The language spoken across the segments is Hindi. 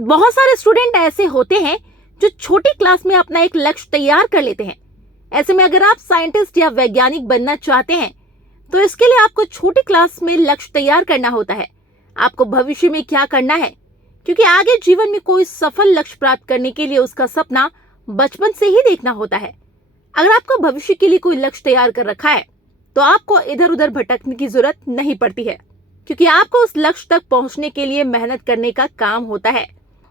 बहुत सारे स्टूडेंट ऐसे होते हैं जो छोटी क्लास में अपना एक लक्ष्य तैयार कर लेते हैं। ऐसे में अगर आप साइंटिस्ट या वैज्ञानिक बनना चाहते हैं तो इसके लिए आपको छोटी क्लास में लक्ष्य तैयार करना होता है। आपको भविष्य में क्या करना है, क्योंकि आगे जीवन में कोई सफल लक्ष्य प्राप्त करने के लिए उसका सपना बचपन से ही देखना होता है। अगर आपको भविष्य के लिए कोई लक्ष्य तैयार कर रखा है तो आपको इधर उधर भटकने की जरूरत नहीं पड़ती है, क्योंकि आपको उस लक्ष्य तक पहुंचने के लिए मेहनत करने का काम होता है।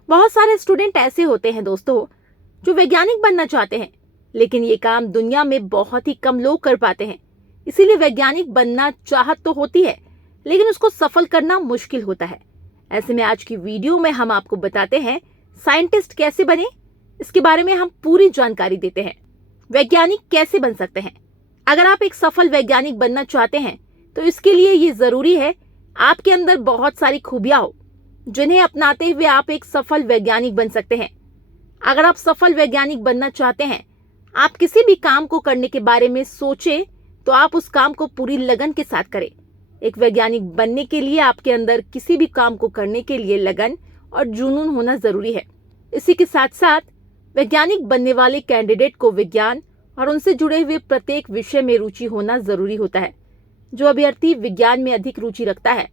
बहुत सारे स्टूडेंट ऐसे होते हैं दोस्तों जो वैज्ञानिक बनना चाहते हैं, लेकिन ये काम दुनिया में बहुत ही कम लोग कर पाते हैं। इसीलिए वैज्ञानिक बनना चाहत तो होती है, लेकिन उसको सफल करना मुश्किल होता है। ऐसे में आज की वीडियो में हम आपको बताते हैं साइंटिस्ट कैसे बने, इसके बारे में हम पूरी जानकारी देते हैं। वैज्ञानिक कैसे बन सकते हैं। अगर आप एक सफल वैज्ञानिक बनना चाहते हैं तो इसके लिए ये जरूरी है आपके अंदर बहुत सारी खूबियां हो, जिन्हें अपनाते हुए आप एक सफल वैज्ञानिक बन सकते हैं। अगर आप सफल वैज्ञानिक बनना चाहते हैं, आप किसी भी काम को करने के बारे में सोचें तो आप उस काम को पूरी लगन के साथ करें। एक वैज्ञानिक बनने के लिए आपके अंदर किसी भी काम को करने के लिए लगन और जुनून होना जरूरी है। इसी के साथ साथ वैज्ञानिक बनने वाले कैंडिडेट को विज्ञान और उनसे जुड़े हुए प्रत्येक विषय में रुचि होना जरूरी होता है। जो अभ्यर्थी विज्ञान में अधिक रुचि रखता है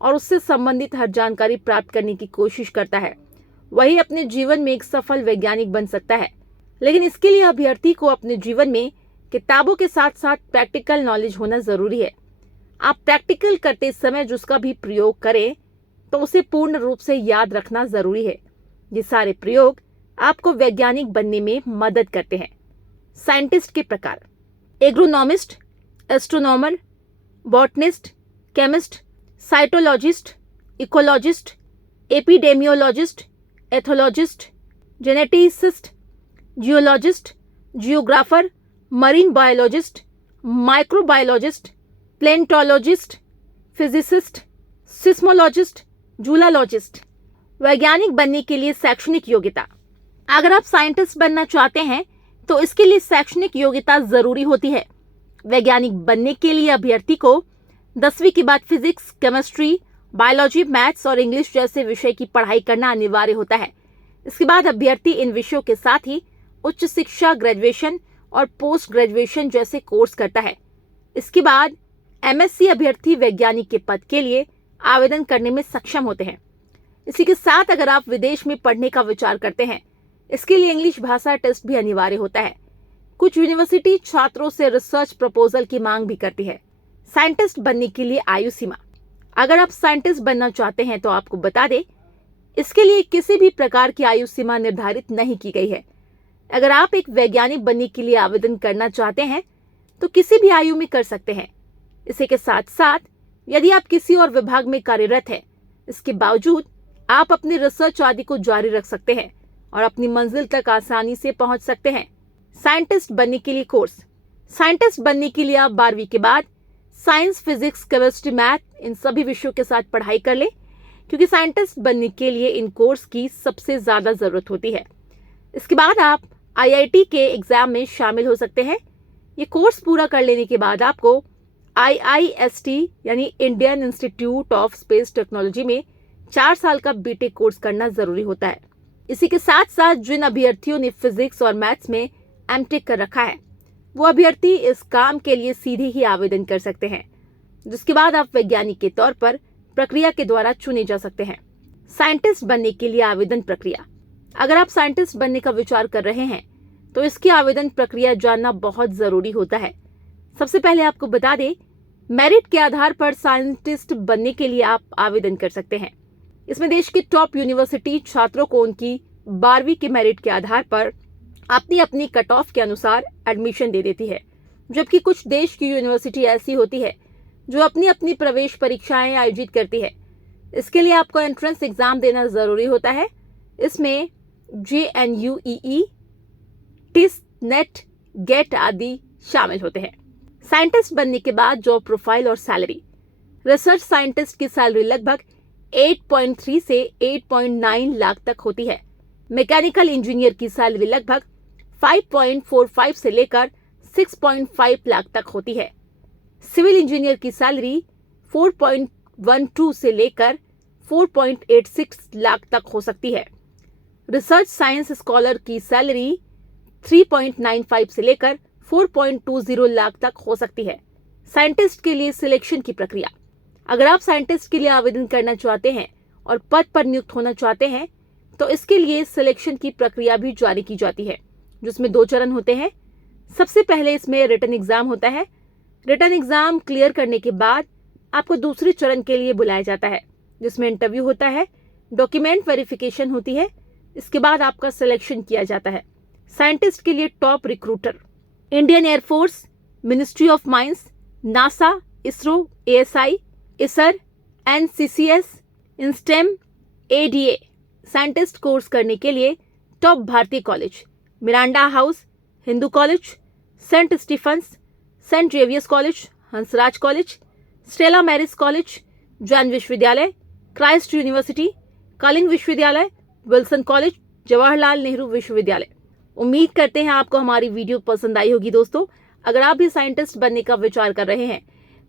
और उससे संबंधित हर जानकारी प्राप्त करने की कोशिश करता है, वही अपने जीवन में एक सफल वैज्ञानिक बन सकता है। लेकिन इसके लिए अभ्यर्थी को अपने जीवन में किताबों के साथ साथ प्रैक्टिकल नॉलेज होना जरूरी है। आप प्रैक्टिकल करते समय जिसका भी प्रयोग करें तो उसे पूर्ण रूप से याद रखना जरूरी है। ये सारे प्रयोग आपको वैज्ञानिक बनने में मदद करते हैं। साइंटिस्ट के प्रकार: agronomist, astronomer, botanist, chemist, cytologist, ecologist, epidemiologist, ethologist, geneticist, geologist, geographer, marine biologist, microbiologist, palaeontologist, physicist, seismologist, zoologist. वैज्ञानिक बनने के लिए शैक्षणिक योग्यता: अगर आप साइंटिस्ट बनना चाहते हैं तो इसके लिए शैक्षणिक योग्यता जरूरी होती है। वैज्ञानिक बनने के लिए अभ्यर्थी को 10वीं के बाद फिजिक्स, केमिस्ट्री, बायोलॉजी, मैथ्स और इंग्लिश जैसे विषय की पढ़ाई करना अनिवार्य होता है। इसके बाद अभ्यर्थी इन विषयों के साथ ही उच्च शिक्षा, ग्रेजुएशन और पोस्ट ग्रेजुएशन जैसे कोर्स करता है। इसके बाद एमएससी अभ्यर्थी वैज्ञानिक के पद के लिए आवेदन करने में सक्षम होते हैं। इसी के साथ अगर आप विदेश में पढ़ने का विचार करते हैं, इसके लिए इंग्लिश भाषा टेस्ट भी अनिवार्य होता है। कुछ यूनिवर्सिटी छात्रों से रिसर्च प्रपोजल की मांग भी करती है। साइंटिस्ट बनने के लिए आयु सीमा: अगर आप साइंटिस्ट बनना चाहते हैं तो आपको बता दें, इसके लिए किसी भी प्रकार की आयु सीमा निर्धारित नहीं की गई है। अगर आप एक वैज्ञानिक बनने के लिए आवेदन करना चाहते हैं तो किसी भी आयु में कर सकते हैं। इसी के साथ साथ यदि आप किसी और विभाग में कार्यरत हैं, इसके बावजूद आप अपनी रिसर्च आदि को जारी रख सकते हैं और अपनी मंजिल तक आसानी से पहुंच सकते हैं। साइंटिस्ट बनने के लिए कोर्स: साइंटिस्ट बनने के लिए आप 12वीं के बाद science, physics, chemistry, math in सभी विषयों के साथ पढ़ाई कर ले, क्योंकि साइंटिस्ट बनने के लिए इन कोर्स की सबसे ज्यादा जरूरत होती है। इसके बाद आप आईआईटी के एग्जाम में शामिल हो सकते हैं। ये कोर्स पूरा कर लेने के बाद आपको आईआईएसटी यानी Indian institute of space technology में 4 साल का बीटेक कोर्स करना जरूरी होता है। इसी के साथ साथ जिन अभ्यर्थियों ने फिजिक्स और मैथ्स में एमटेक कर रखा है, वो अभ्यर्थी इस काम के लिए सीधे ही आवेदन कर सकते हैं, जिसके बाद आप वैज्ञानिक के तौर पर प्रक्रिया के द्वारा चुने जा सकते हैं। साइंटिस्ट बनने के लिए आवेदन प्रक्रिया: अगर आप साइंटिस्ट बनने का विचार कर रहे हैं तो इसकी आवेदन प्रक्रिया जानना बहुत जरूरी होता है। सबसे पहले आपको बता दें, मेरिट के आधार पर साइंटिस्ट बनने के लिए आप आवेदन कर सकते हैं। इसमें देश की टॉप यूनिवर्सिटी छात्रों को उनकी 12वीं के मेरिट के आधार पर अपनी अपनी कट ऑफ के अनुसार एडमिशन दे देती है, जबकि कुछ देश की यूनिवर्सिटी ऐसी होती है जो अपनी अपनी प्रवेश परीक्षाएं आयोजित करती है। इसके लिए आपको एंट्रेंस एग्जाम देना जरूरी होता है। इसमें JNUEE, टिस, नेट, गेट आदि शामिल होते हैं। साइंटिस्ट बनने के बाद जॉब प्रोफाइल और सैलरी: रिसर्च साइंटिस्ट की सैलरी लगभग 8.3 से 8.9 लाख तक होती है। मैकेनिकल इंजीनियर की सैलरी लगभग 5.45 से लेकर 6.5 लाख तक होती है। सिविल इंजीनियर की सैलरी 4.12 से लेकर 4.86 लाख तक हो सकती है। रिसर्च साइंस स्कॉलर की सैलरी 3.95 से लेकर 4.20 लाख तक हो सकती है। साइंटिस्ट के लिए सिलेक्शन की प्रक्रिया। अगर आप साइंटिस्ट के लिए आवेदन करना चाहते हैं और पद पर नियुक्त होना चाहते हैं तो इसके लिए सिलेक्शन की प्रक्रिया भी जारी की जाती है, जिसमें 2 चरण होते हैं। सबसे पहले इसमें रिटन एग्जाम होता है। रिटन एग्जाम क्लियर करने के बाद आपको दूसरे चरण के लिए बुलाया जाता है, जिसमें इंटरव्यू होता है, डॉक्यूमेंट वेरिफिकेशन होती है। इसके बाद आपका सिलेक्शन किया जाता है। साइंटिस्ट के लिए top recruiter Indian Air Force, ministry of mines, NASA, ISRO, ASI, IISER, NCCS, inStem, ADA. Scientist course करने के लिए टॉप भारतीय college Miranda House, Hindu college, St Stephen's, St Xavier's college, Hansraj college, Stella Maris college, Jain विश्वविद्यालय, क्राइस्ट यूनिवर्सिटी, कलिंग विश्वविद्यालय, विल्सन कॉलेज, जवाहरलाल नेहरू विश्वविद्यालय। उम्मीद करते हैं आपको हमारी वीडियो पसंद आई होगी दोस्तों। अगर आप भी साइंटिस्ट बनने का विचार कर रहे हैं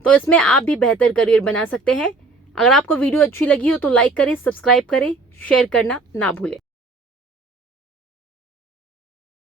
तो इसमें आप भी बेहतर करियर बना सकते हैं। अगर आपको वीडियो अच्छी लगी हो तो लाइक करें, सब्सक्राइब करें, शेयर करना ना भूलें।